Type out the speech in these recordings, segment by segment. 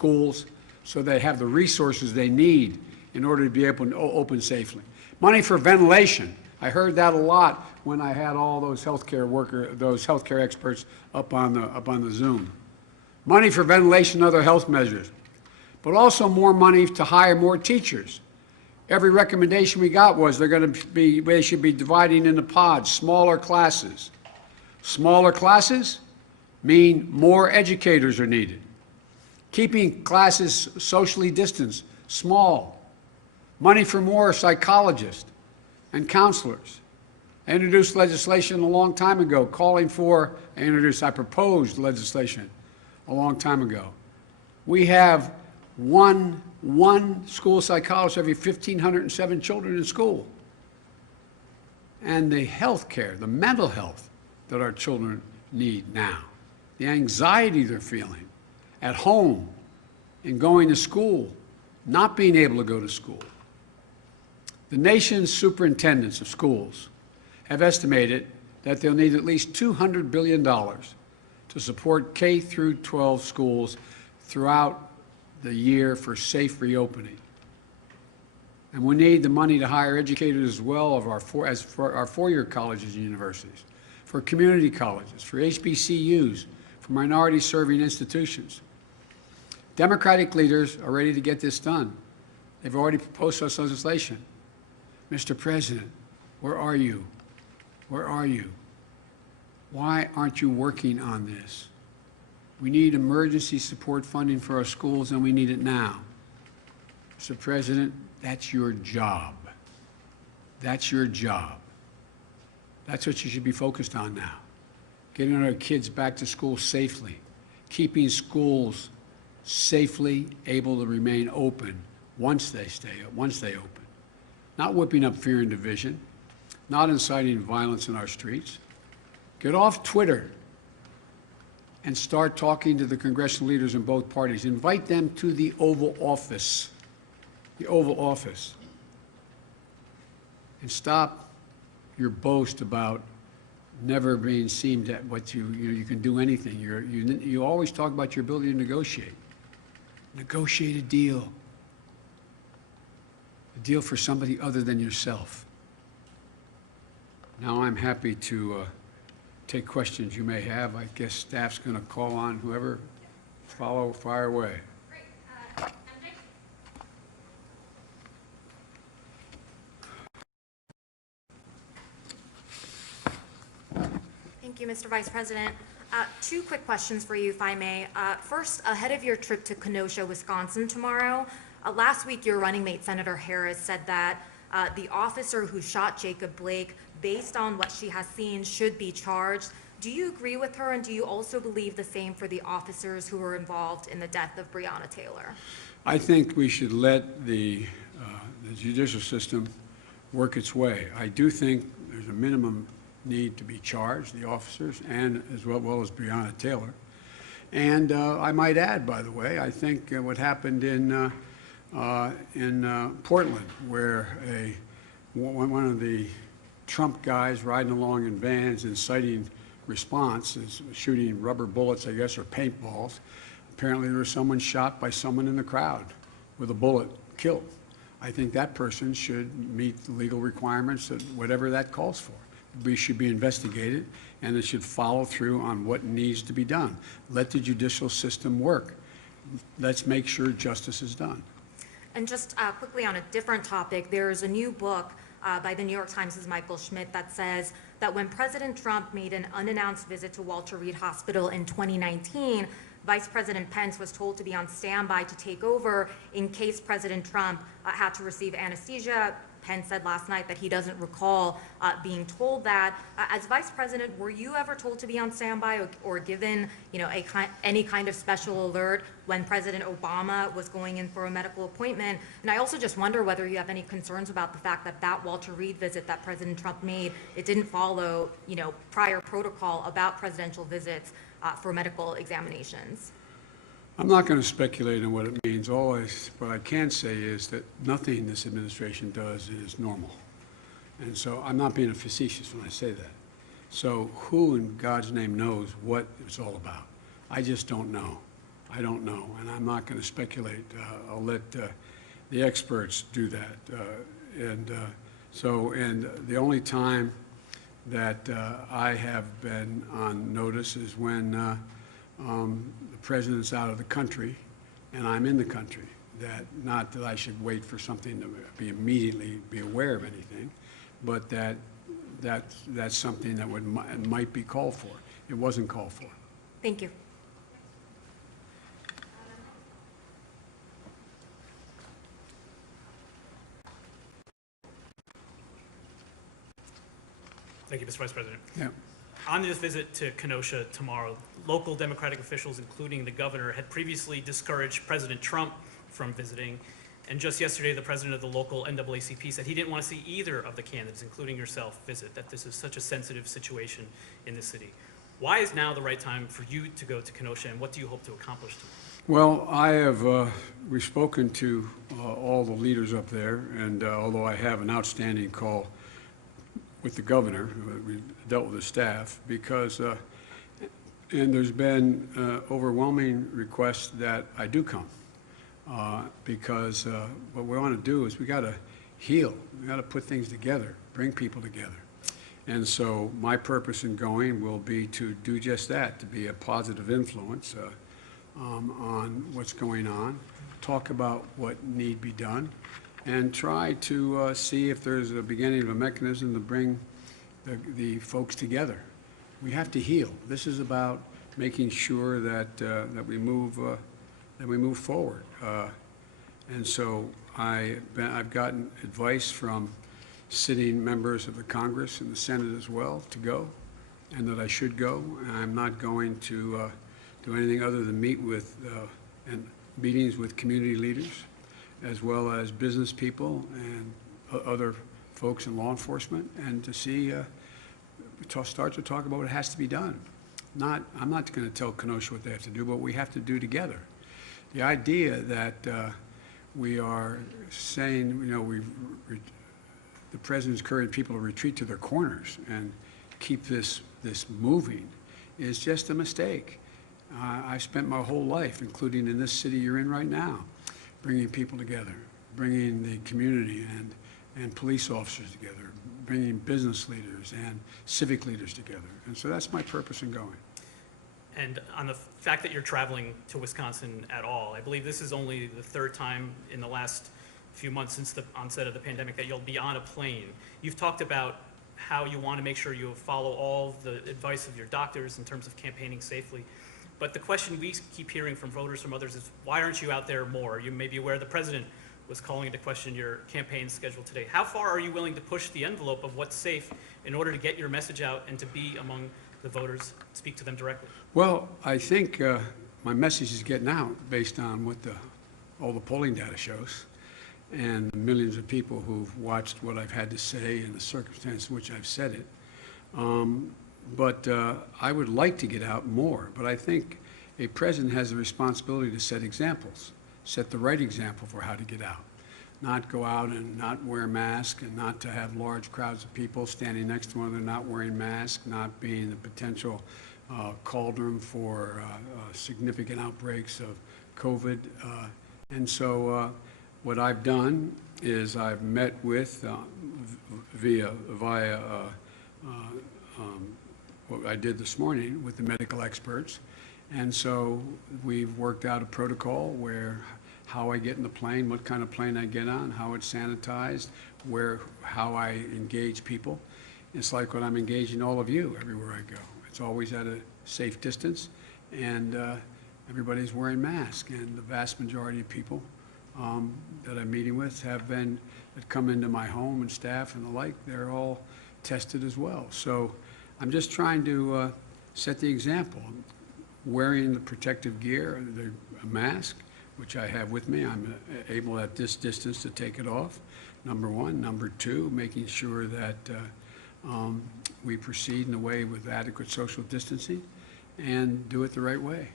schools so they have the resources they need in order to be able to open safely. Money for ventilation. I heard that a lot when I had all those healthcare experts up on the Zoom. Money for ventilation and other health measures, but also more money to hire more teachers. Every recommendation we got was they should be dividing into pods, smaller classes. Smaller classes mean more educators are needed. Keeping classes socially distanced, small. Money for more psychologists and counselors. I introduced legislation a long time ago I proposed legislation a long time ago. We have one school psychologist every 1,507 children in school. And the health care, the mental health that our children need now, the anxiety they're feeling at home and going to school, not being able to go to school. The nation's superintendents of schools have estimated that they'll need at least $200 billion to support K through 12 schools throughout the year for safe reopening. And we need the money to hire educators as well for our four-year colleges and universities, for community colleges, for HBCUs, for minority-serving institutions. Democratic leaders are ready to get this done. They've already proposed such legislation. Mr. President, where are you? Where are you? Why aren't you working on this? We need emergency support funding for our schools, and we need it now. Mr. President, that's your job. That's your job. That's what you should be focused on now. Getting our kids back to school safely, keeping schools safely able to remain open once they open. Not whipping up fear and division, not inciting violence in our streets. Get off Twitter and start talking to the congressional leaders in both parties. Invite them to the Oval Office, and stop your boast about never being seen that what you can do anything. You always talk about your ability to negotiate. Negotiate a deal for somebody other than yourself. Now I'm happy to take questions you may have. I guess staff's going to call on whoever. Fire away. Great. Thank you, Mr. Vice President. Two quick questions for you, if I may. First, ahead of your trip to Kenosha, Wisconsin tomorrow, last week your running mate, Senator Harris, said that the officer who shot Jacob Blake, based on what she has seen, should be charged. Do you agree with her, and do you also believe the same for the officers who were involved in the death of Breonna Taylor? I think we should let the judicial system work its way. I do think there's a minimum need to be charged, the officers, and as well as Breonna Taylor. And I might add, by the way, I think what happened in Portland, where one of the Trump guys riding along in vans inciting response is shooting rubber bullets, I guess, or paintballs. Apparently there was someone shot by someone in the crowd with a bullet killed. I think that person should meet the legal requirements that whatever that calls for. We should be investigated, and it should follow through on what needs to be done. Let the judicial system work. Let's make sure justice is done. And just quickly on a different topic, there's a new book by the New York Times' Michael Schmidt that says that when President Trump made an unannounced visit to Walter Reed Hospital in 2019, Vice President Pence was told to be on standby to take over in case President Trump had to receive anesthesia. Pence said last night that he doesn't recall being told that. As Vice President, were you ever told to be on standby or given, any kind of special alert when President Obama was going in for a medical appointment? And I also just wonder whether you have any concerns about the fact that that Walter Reed visit that President Trump made, it didn't follow, prior protocol about presidential visits for medical examinations. I'm not going to speculate on what it means. What I can say is that nothing this administration does is normal. And so I'm not being facetious when I say that. So who in God's name knows what it's all about? I just don't know. I don't know, and I'm not going to speculate. I'll let the experts do that. And the only time that I have been on notice is when the president's out of the country and I'm in the country. Not that I should wait for something to immediately be aware of anything, but that's something that might be called for. It wasn't called for. Thank you. Thank you, Mr. Vice President. Yeah. On this visit to Kenosha tomorrow, local Democratic officials, including the governor, had previously discouraged President Trump from visiting. And just yesterday, the president of the local NAACP said he didn't want to see either of the candidates, including yourself, visit, that this is such a sensitive situation in the city. Why is now the right time for you to go to Kenosha, and what do you hope to accomplish tomorrow? Well, I have we've spoken to all the leaders up there, and although I have an outstanding call with the governor, we dealt with the staff, because, and there's been overwhelming requests that I do come, because what we want to do is we got to heal, we got to put things together, bring people together. And so my purpose in going will be to do just that, to be a positive influence on what's going on, talk about what need be done, and try to see if there's a beginning of a mechanism to bring the folks together. We have to heal. This is about making sure that we move forward. And so I've gotten advice from sitting members of the Congress and the Senate as well to go, and that I should go. And I'm not going to do anything other than meet with and meetings with community leaders, as well as business people and other folks in law enforcement, and to see, start to talk about what has to be done. I'm not going to tell Kenosha what they have to do, but we have to do together. The idea that we are saying, the president's encouraging people to retreat to their corners and keep this moving is just a mistake. I spent my whole life, including in this city you're in right now, bringing people together, bringing the community and police officers together, bringing business leaders and civic leaders together. And so that's my purpose in going. And on the fact that you're traveling to Wisconsin at all, I believe this is only the third time in the last few months since the onset of the pandemic that you'll be on a plane. You've talked about how you want to make sure you follow all the advice of your doctors in terms of campaigning safely. But the question we keep hearing from voters, from others, is why aren't you out there more? You may be aware the president was calling into question your campaign schedule today. How far are you willing to push the envelope of what's safe in order to get your message out and to be among the voters, speak to them directly? Well, I think my message is getting out based on what all the polling data shows, and the millions of people who've watched what I've had to say and the circumstance in which I've said it. But I would like to get out more, but I think a president has the responsibility to set examples, set the right example for how to get out. Not go out and not wear a mask, and not to have large crowds of people standing next to one another not wearing masks, not being the potential cauldron for significant outbreaks of COVID. And so what I've done is I've met with, via what I did this morning with the medical experts. And so we've worked out a protocol where how I get in the plane, what kind of plane I get on, how it's sanitized, how I engage people. It's like when I'm engaging all of you everywhere I go. It's always at a safe distance, and everybody's wearing masks. And the vast majority of people that I'm meeting with that come into my home and staff and the like, they're all tested as well. So I'm just trying to set the example. Wearing the protective gear, a mask, which I have with me. I'm able at this distance to take it off, number one. Number two, making sure that we proceed in a way with adequate social distancing and do it the right way.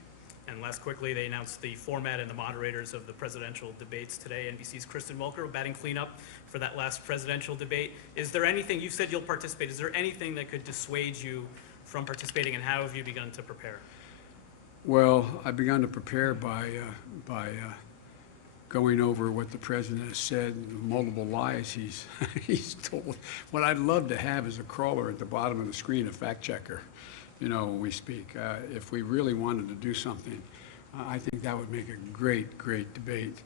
And last quickly, they announced the format and the moderators of the presidential debates today. NBC's Kristen Welker batting cleanup for that last presidential debate. Is there anything, you said you'll participate, is there anything that could dissuade you from participating, and how have you begun to prepare? Well, I've begun to prepare by going over what the president has said, and the multiple lies he's, he's told. What I'd love to have is a crawler at the bottom of the screen, a fact checker, when we speak. If we really wanted to do something, I think that would make a great, great debate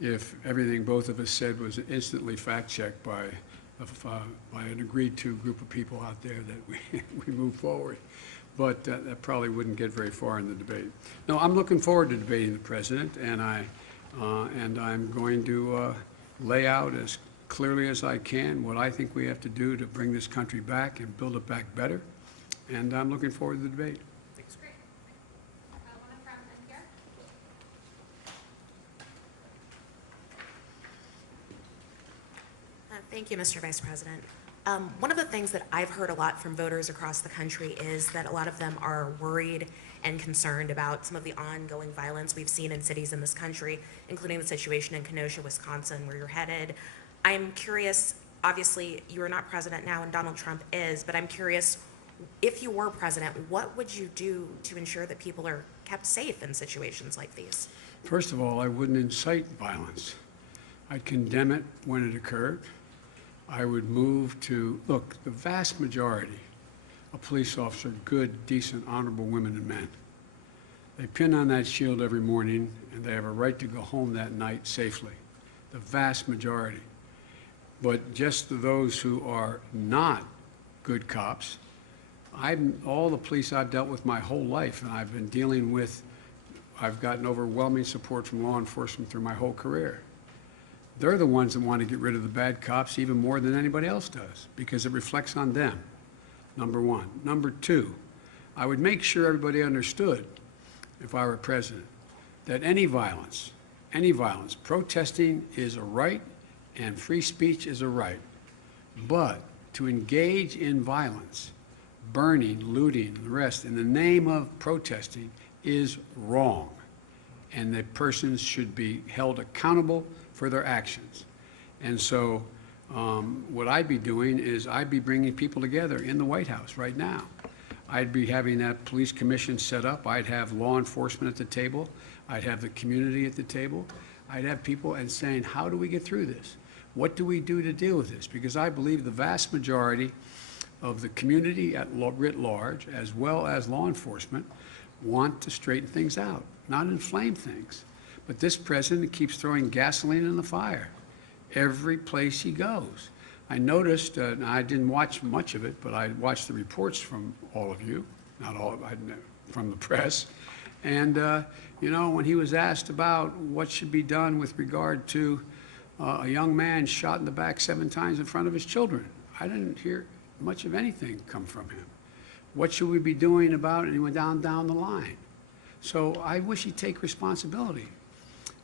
if everything both of us said was instantly fact checked by an agreed-to group of people out there that we move forward. But that probably wouldn't get very far in the debate. No, I'm looking forward to debating the president, and I'm going to lay out as clearly as I can what I think we have to do to bring this country back and build it back better. And I'm looking forward to the debate. That's great. Woman from NPR. Thank you, Mr. Vice President. One of the things that I've heard a lot from voters across the country is that a lot of them are worried and concerned about some of the ongoing violence we've seen in cities in this country, including the situation in Kenosha, Wisconsin, where you're headed. I'm curious, obviously, you are not president now and Donald Trump is, but I'm curious, if you were president, what would you do to ensure that people are kept safe in situations like these? First of all, I wouldn't incite violence. I'd condemn it when it occurred. I would move to, look, the vast majority of police officers are good, decent, honorable women and men. They pin on that shield every morning, and they have a right to go home that night safely. The vast majority. But just those who are not good cops, all the police I've dealt with my whole life, and I've been dealing with, I've gotten overwhelming support from law enforcement through my whole career. They're the ones that want to get rid of the bad cops even more than anybody else does, because it reflects on them, number one. Number two, I would make sure everybody understood, if I were president, that any violence, protesting is a right and free speech is a right. But to engage in violence, burning, looting, the rest, in the name of protesting is wrong. And the persons should be held accountable for their actions. And so what I'd be doing is I'd be bringing people together in the White House right now. I'd be having that police commission set up. I'd have law enforcement at the table. I'd have the community at the table. I'd have people and saying, how do we get through this? What do we do to deal with this? Because I believe the vast majority of the community at writ large, as well as law enforcement, want to straighten things out, not inflame things. But this president keeps throwing gasoline in the fire every place he goes. I noticed, and I didn't watch much of it, but I watched the reports from all of you, not all, from the press. And, when he was asked about what should be done with regard to a young man shot in the back 7 times in front of his children, I didn't hear much of anything come from him. What should we be doing about it? And he went down the line. So I wish he'd take responsibility.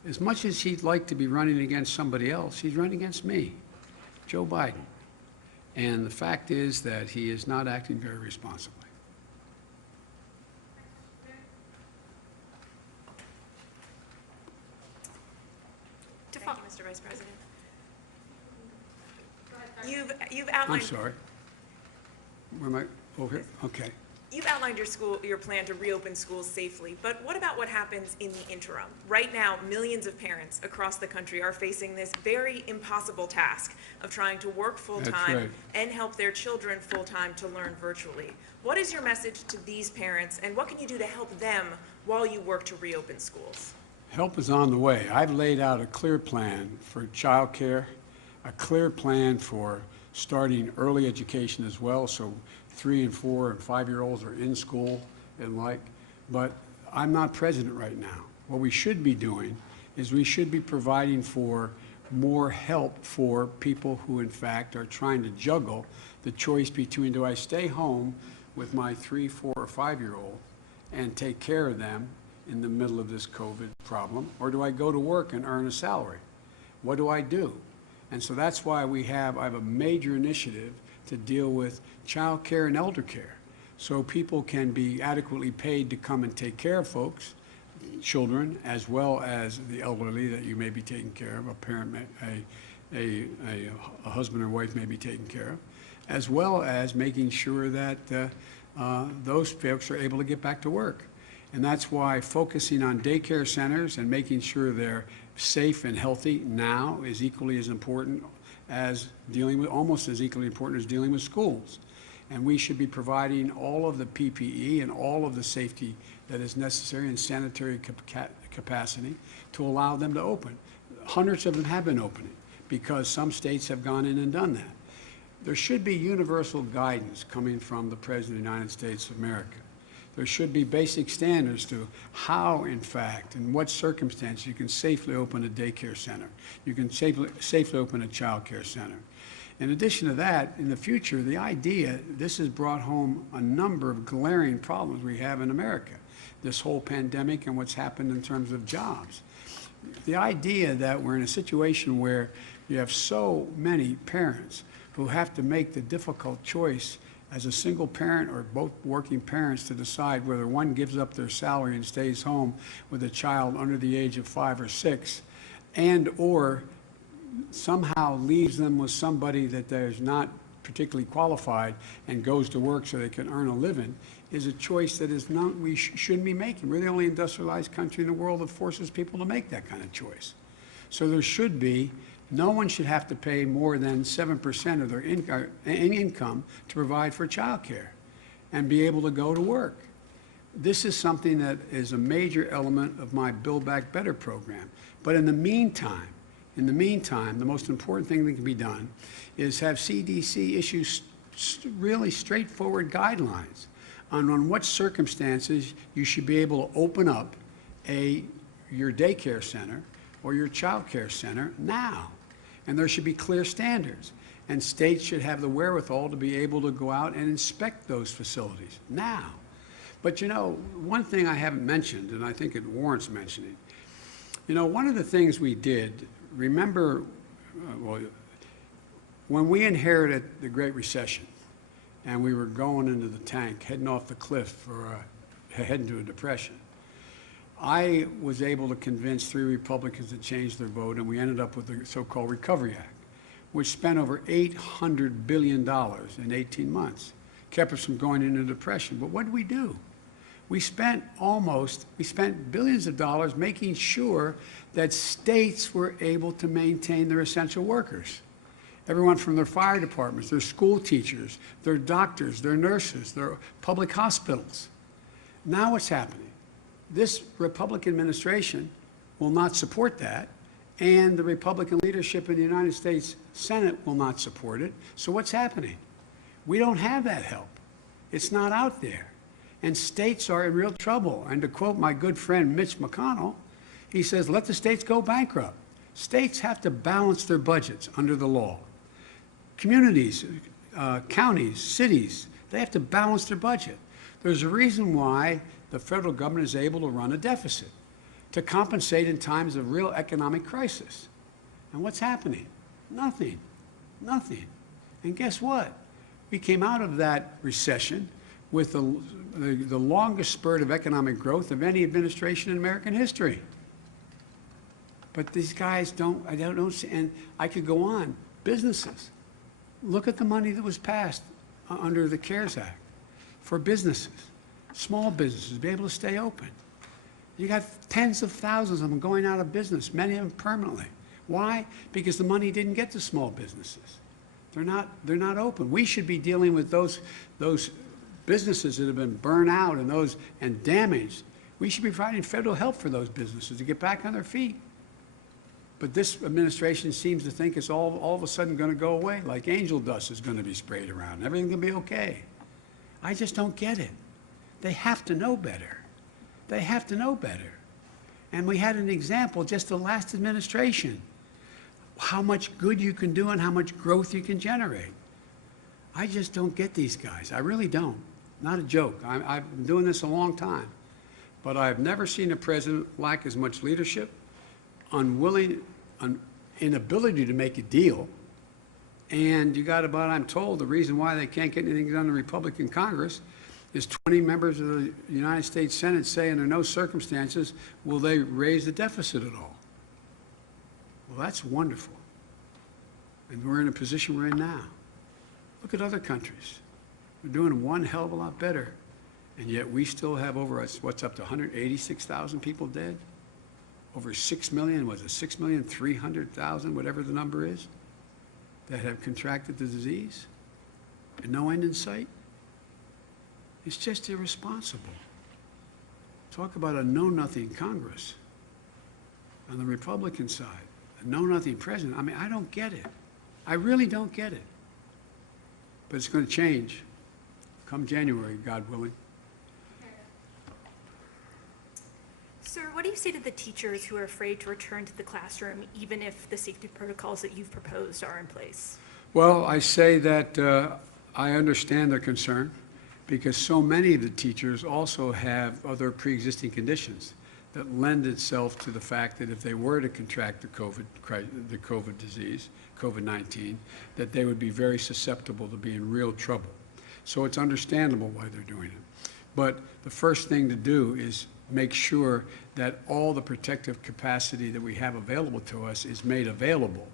As much as he'd like to be running against somebody else, he's running against me, Joe Biden. And the fact is that he is not acting very responsibly. Thank you, Mr. Vice President. You've I'm outlined. sorry. Where am I? Over here? Okay. You've outlined your plan to reopen schools safely, but what about what happens in the interim? Right now, millions of parents across the country are facing this very impossible task of trying to work full-time right. and help their children full-time to learn virtually. What is your message to these parents, and what can you do to help them while you work to reopen schools? Help is on the way. I've laid out a clear plan for child care, a clear plan for starting early education as well, so 3 and 4 and 5-year-olds are in school and but I'm not president right now. What we should be doing is we should be providing for more help for people who in fact are trying to juggle the choice between, do I stay home with my 3, 4, or 5-year-old and take care of them in the middle of this COVID problem, or do I go to work and earn a salary? What do I do? And so that's why I have a major initiative to deal with child care and elder care, so people can be adequately paid to come and take care of folks, children, as well as the elderly that you may be taking care of, a parent, a husband or wife may be taken care of, as well as making sure that those folks are able to get back to work. And that's why focusing on daycare centers and making sure they're safe and healthy now is equally as important as dealing with, almost as equally important as dealing with schools. And we should be providing all of the PPE and all of the safety that is necessary in sanitary capacity to allow them to open. Hundreds of them have been opening because some states have gone in and done that. There should be universal guidance coming from the President of the United States of America. There should be basic standards to how, in fact, in what circumstances you can safely open a daycare center. You can safely open a child care center. In addition to that, in the future, the idea, this has brought home a number of glaring problems we have in America. This whole pandemic and what's happened in terms of jobs. The idea that we're in a situation where you have so many parents who have to make the difficult choice as a single parent or both working parents to decide whether one gives up their salary and stays home with a child under the age of 5 or 6, and or somehow leaves them with somebody that is not particularly qualified and goes to work so they can earn a living, is a choice that is not, we shouldn't be making. We're the only industrialized country in the world that forces people to make that kind of choice. So there should be, no one should have to pay more than 7% of their income to provide for child care and be able to go to work. This is something that is a major element of my Build Back Better program. But in the meantime, the most important thing that can be done is have CDC issue really straightforward guidelines on what circumstances you should be able to open up your daycare center or your child care center now. And there should be clear standards. And states should have the wherewithal to be able to go out and inspect those facilities now. But you know, one thing I haven't mentioned, and I think it warrants mentioning, you know, one of the things we did, remember, when we inherited the Great Recession and we were going into the tank, heading off the cliff or heading to a depression, I was able to convince 3 Republicans to change their vote, and we ended up with the so-called Recovery Act, which spent over $800 billion in 18 months, kept us from going into depression. But what did we do? We spent billions of dollars making sure that states were able to maintain their essential workers. Everyone from their fire departments, their school teachers, their doctors, their nurses, their public hospitals. Now what's happening? This Republican administration will not support that, and the Republican leadership in the United States Senate will not support it. So what's happening? We don't have that help. It's not out there. And states are in real trouble. And to quote my good friend Mitch McConnell, he says, let the states go bankrupt. States have to balance their budgets under the law. Communities, counties, cities, they have to balance their budget. There's a reason why the federal government is able to run a deficit, to compensate in times of real economic crisis. And what's happening? Nothing. Nothing. And guess what? We came out of that recession with the longest spurt of economic growth of any administration in American history. But these guys don't see, and I could go on. Businesses. Look at the money that was passed under the CARES Act for businesses, small businesses, be able to stay open. You got tens of thousands of them going out of business, many of them permanently. Why? Because the money didn't get to small businesses. They're not open. We should be dealing with those businesses that have been burned out and damaged. We should be providing federal help for those businesses to get back on their feet. But this administration seems to think it's all of a sudden going to go away, like angel dust is going to be sprayed around. Everything's going to be okay. I just don't get it. They have to know better. They have to know better. And we had an example just the last administration, how much good you can do and how much growth you can generate. I just don't get these guys. I really don't. Not a joke. I've been doing this a long time. But I've never seen a president lack as much leadership, inability to make a deal. And you got about, I'm told, the reason why they can't get anything done in the Republican Congress is 20 members of the United States Senate say under no circumstances will they raise the deficit at all. Well, that's wonderful. And we're in a position we're in now. Look at other countries. We're doing one hell of a lot better. And yet we still have over, what's up to 186,000 people dead? Over 6 million, was it 6,300,000, whatever the number is, that have contracted the disease? And no end in sight? It's just irresponsible. Talk about a know-nothing Congress. On the Republican side, a know-nothing president. I mean, I don't get it. I really don't get it. But it's going to change come January, God willing. Sir, what do you say to the teachers who are afraid to return to the classroom, even if the safety protocols that you've proposed are in place? Well, I say that I understand their concern because so many of the teachers also have other pre-existing conditions that lend itself to the fact that if they were to contract the COVID disease, COVID-19, that they would be very susceptible to be in real trouble. So it's understandable why they're doing it. But the first thing to do is make sure that all the protective capacity that we have available to us is made available,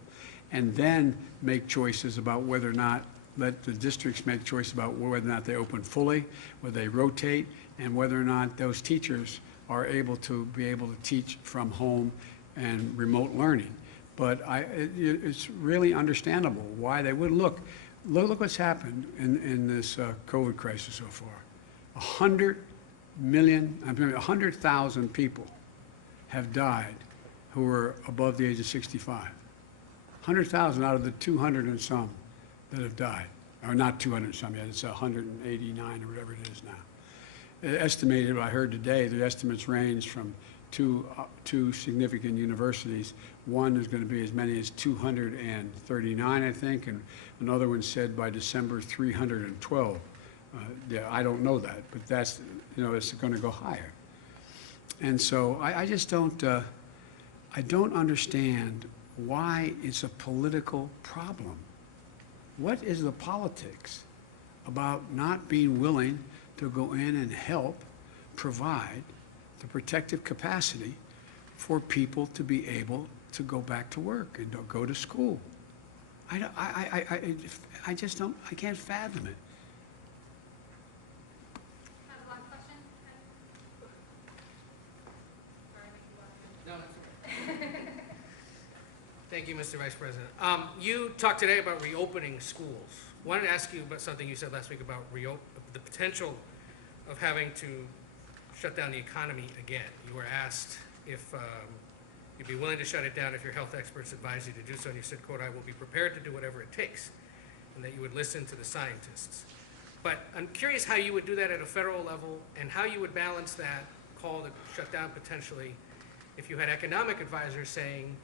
and then make choices about whether or not, let the districts make choices about whether or not they open fully, whether they rotate, and whether or not those teachers are able to teach from home and remote learning. But it's really understandable why they would. Look what's happened in this COVID crisis so far. 100,000 people have died who were above the age of 65. 100,000 out of the 200 and some that have died. Or not 200 and some yet, it's 189 or whatever it is now. Estimated, I heard today, the estimates range from two significant universities. One is going to be as many as 239, I think, and another one said by December 312. Yeah, I don't know that, but that's, it's going to go higher. And so I just don't, I don't understand why it's a political problem. What is the politics about not being willing to go in and help provide the protective capacity for people to be able to go back to work and go to school? I just don't, I can't fathom it. Have one question? Sorry, I make you walk. Thank you, Mr. Vice President. You talked today about reopening schools. Wanted to ask you about something you said last week about the potential of having to shut down the economy again. You were asked if you'd be willing to shut it down if your health experts advise you to do so, and you said, quote, "I will be prepared to do whatever it takes," and that you would listen to the scientists. But I'm curious how you would do that at a federal level and how you would balance that call to shut down potentially if you had economic advisors saying,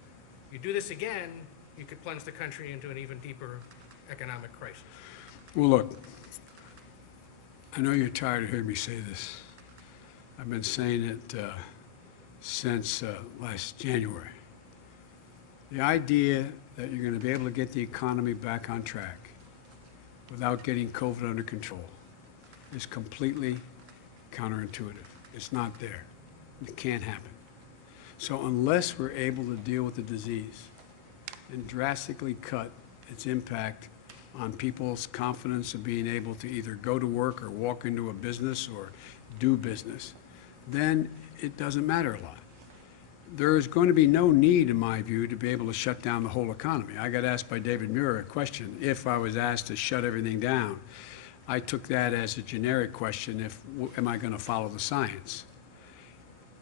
you do this again, you could plunge the country into an even deeper economic crisis. Well, look, I know you're tired of hearing me say this. I've been saying it since last January. The idea that you're going to be able to get the economy back on track without getting COVID under control is completely counterintuitive. It's not there. It can't happen. So unless we're able to deal with the disease and drastically cut its impact on people's confidence of being able to either go to work or walk into a business or do business, then it doesn't matter a lot. There is going to be no need, in my view, to be able to shut down the whole economy. I got asked by David Muir a question, if I was asked to shut everything down. I took that as a generic question, am I going to follow the science?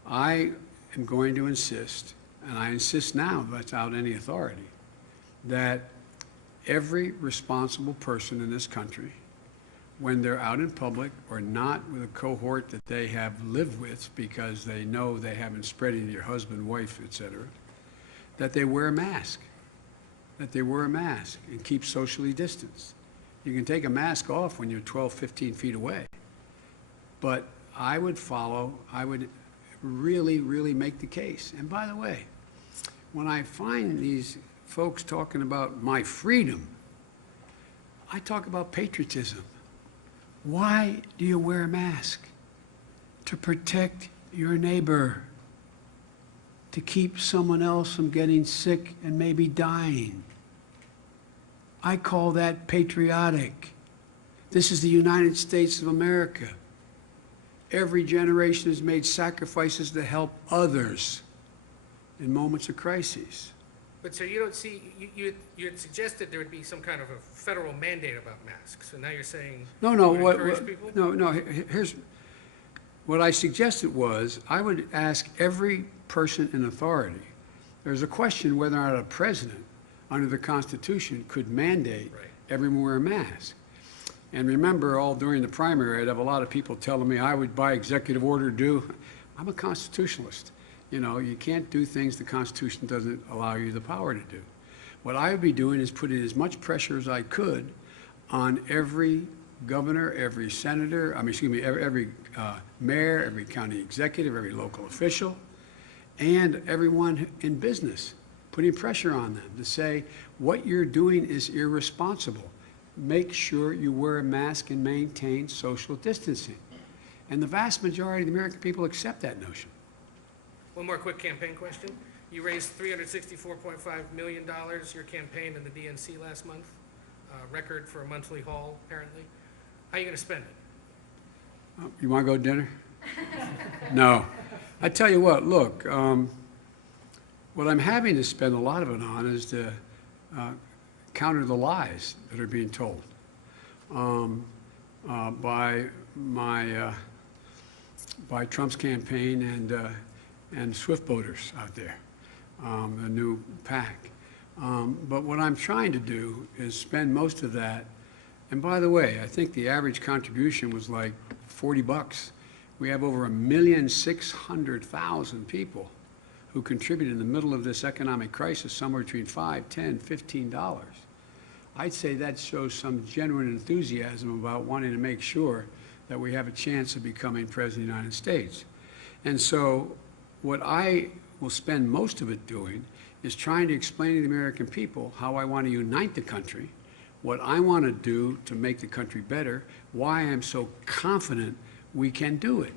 I am going to insist, and I insist now without any authority, that every responsible person in this country, when they're out in public or not with a cohort that they have lived with because they know they haven't spread it to your husband, wife, etc., that they wear a mask. That they wear a mask and keep socially distanced. You can take a mask off when you're 12, 15 feet away. But I would really, really make the case. And by the way, when I find these folks talking about my freedom, I talk about patriotism. Why do you wear a mask? To protect your neighbor, to keep someone else from getting sick and maybe dying. I call that patriotic. This is the United States of America. Every generation has made sacrifices to help others in moments of crises. But so you don't see, you had suggested there would be some kind of a federal mandate about masks, so now you're saying No, you no, would what, encourage people? here's, what I suggested was, I would ask every person in authority, there's a question whether or not a president, under the Constitution, could mandate Right. everyone wear a mask. And remember, all during the primary, I'd have a lot of people telling me I would, by executive order, do. I'm a constitutionalist. You know, you can't do things the Constitution doesn't allow you the power to do. What I would be doing is putting as much pressure as I could on every governor, every senator, every mayor, every county executive, every local official, and everyone in business, putting pressure on them to say, what you're doing is irresponsible. Make sure you wear a mask and maintain social distancing. And the vast majority of the American people accept that notion. One more quick campaign question. You raised $364.5 million, your campaign in the DNC last month, record for a monthly haul, apparently. How are you going to spend it? You want to go to dinner? No. I tell you what, look, what I'm having to spend a lot of it on is to counter the lies that are being told by Trump's campaign and Swift voters out there, the new PAC. But what I'm trying to do is spend most of that. And by the way, I think the average contribution was like $40. We have over 1,600,000 people who contribute in the middle of this economic crisis, somewhere between $5, $10, $15. I'd say that shows some genuine enthusiasm about wanting to make sure that we have a chance of becoming President of the United States. And so what I will spend most of it doing is trying to explain to the American people how I want to unite the country, what I want to do to make the country better, why I'm so confident we can do it,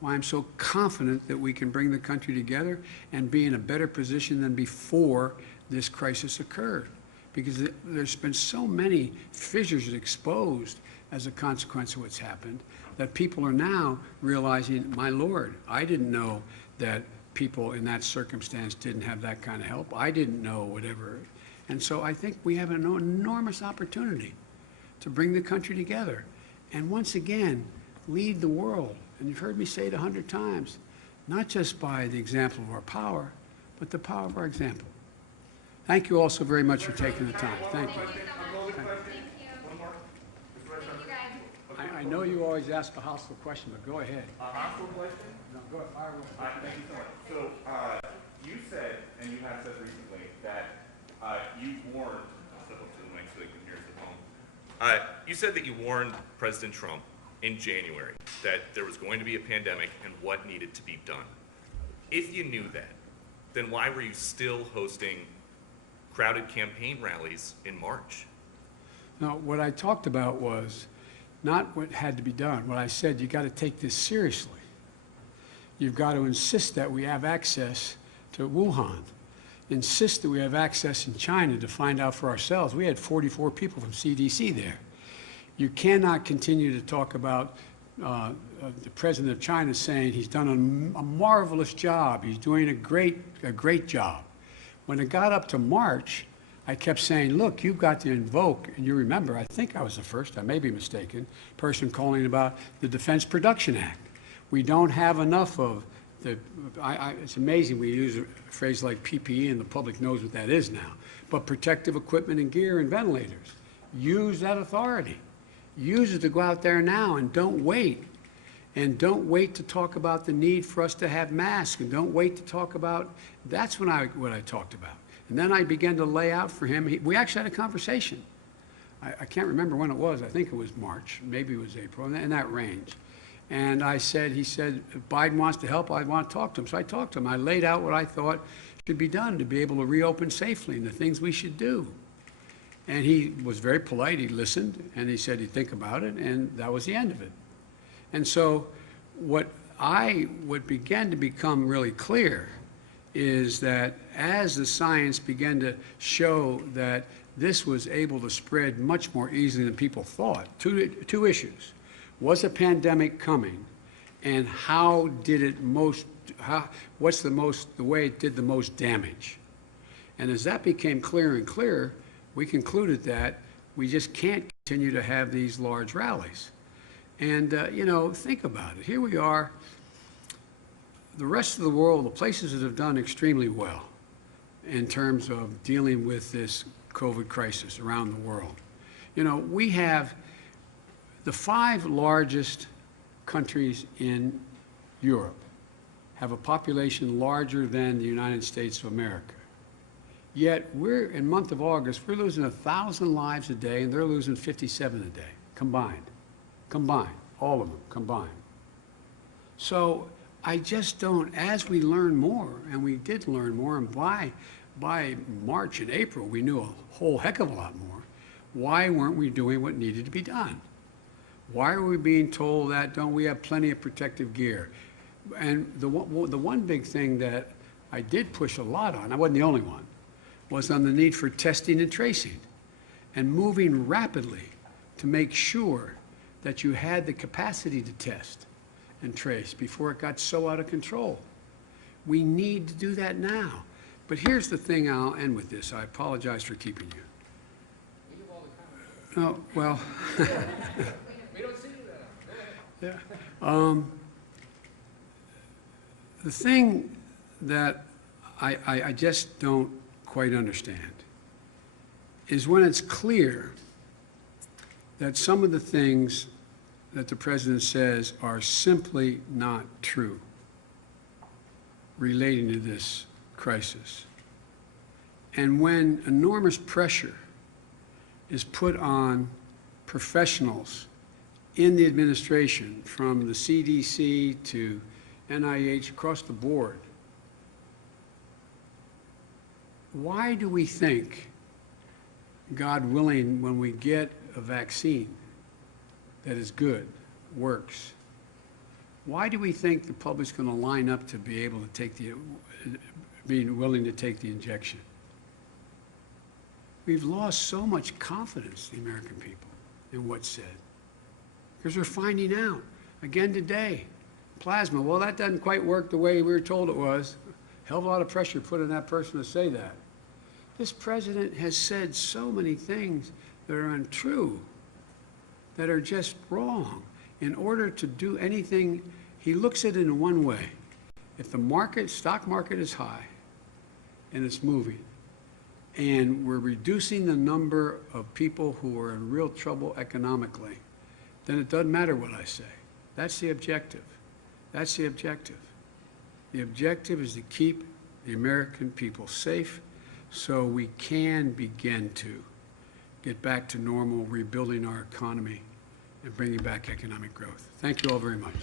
why I'm so confident that we can bring the country together and be in a better position than before this crisis occurred. Because there's been so many fissures exposed as a consequence of what's happened that people are now realizing, my Lord, I didn't know that people in that circumstance didn't have that kind of help. I didn't know whatever. And so I think we have an enormous opportunity to bring the country together and once again lead the world. And you've heard me say it 100 times, not just by the example of our power, but the power of our example. Thank you all so very much for taking the time. Thank you. I know you always ask a hostile question, but go ahead. A hostile question? No, go ahead, fire away. Thank you so much. So, you said, and you have said recently, that you warned, I'll step up to the mic so they can hear us at home. You said that you warned President Trump in January that there was going to be a pandemic and what needed to be done. If you knew that, then why were you still hosting crowded campaign rallies in March? No, what I talked about was not what had to be done. What I said, you got to take this seriously. You've got to insist that we have access to Wuhan. Insist that we have access in China to find out for ourselves. We had 44 people from CDC there. You cannot continue to talk about the president of China saying he's done a marvelous job. He's doing a great job. When it got up to March, I kept saying, look, you've got to invoke, and you remember, I think I was the first, I may be mistaken, person calling about the Defense Production Act. We don't have enough of the, it's amazing we use a phrase like PPE and the public knows what that is now, but protective equipment and gear and ventilators. Use that authority. Use it to go out there now and don't wait. And don't wait to talk about the need for us to have masks, and don't wait to talk about, that's what I talked about. And then I began to lay out for him, we actually had a conversation. I can't remember when it was, I think it was March, maybe it was April, in that range. And I said, he said, if Biden wants to help, I want to talk to him. So I talked to him. I laid out what I thought should be done to be able to reopen safely and the things we should do. And he was very polite, he listened, and he said he'd think about it, and that was the end of it. And so what began to become really clear is that as the science began to show that this was able to spread much more easily than people thought, two issues. Was a pandemic coming? and how did it most, what's the way it did the most damage. And as that became clearer and clearer, we concluded that we just can't continue to have these large rallies. And, think about it. Here we are, the rest of the world, the places that have done extremely well in terms of dealing with this COVID crisis around the world. We have the 5 largest countries in Europe have a population larger than the United States of America. Yet we're, in month of August, we're losing 1,000 lives a day, and they're losing 57 a day, combined, all of them combined. So I just don't, as we learn more, and we did learn more, and by March and April, we knew a whole heck of a lot more, why weren't we doing what needed to be done? Why are we being told that don't we have plenty of protective gear? And the one big thing that I did push a lot on, I wasn't the only one, was on the need for testing and tracing and moving rapidly to make sure that you had the capacity to test and trace before it got so out of control. We need to do that now. But here's the thing, I'll end with this. I apologize for keeping you. Oh, well. We don't see you that often. Yeah. The thing that I just don't quite understand is when it's clear that some of the things that the president says are simply not true relating to this crisis. And when enormous pressure is put on professionals in the administration, from the CDC to NIH, across the board, why do we think, God willing, when we get a vaccine that is good, works, why do we think the public's going to line up to be able to take being willing to take the injection? We've lost so much confidence, the American people, in what's said. Because we're finding out, again today, plasma, well, that doesn't quite work the way we were told it was. Hell of a lot of pressure put on that person to say that. This president has said so many things that are untrue, that are just wrong. In order to do anything, he looks at it in one way. If the stock market is high and it's moving, and we're reducing the number of people who are in real trouble economically, then it doesn't matter what I say. That's the objective. That's the objective. The objective is to keep the American people safe so we can begin to get back to normal, rebuilding our economy and bringing back economic growth. Thank you all very much.